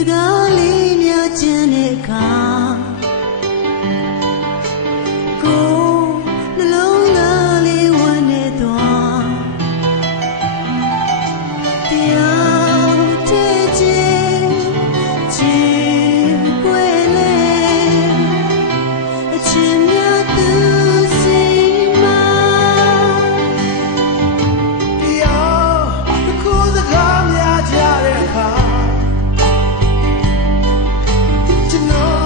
စကားလေးများခြင်းနဲ့ခါကိုနှလုံးသားလေးဝမ်းနေသွားတရား No. know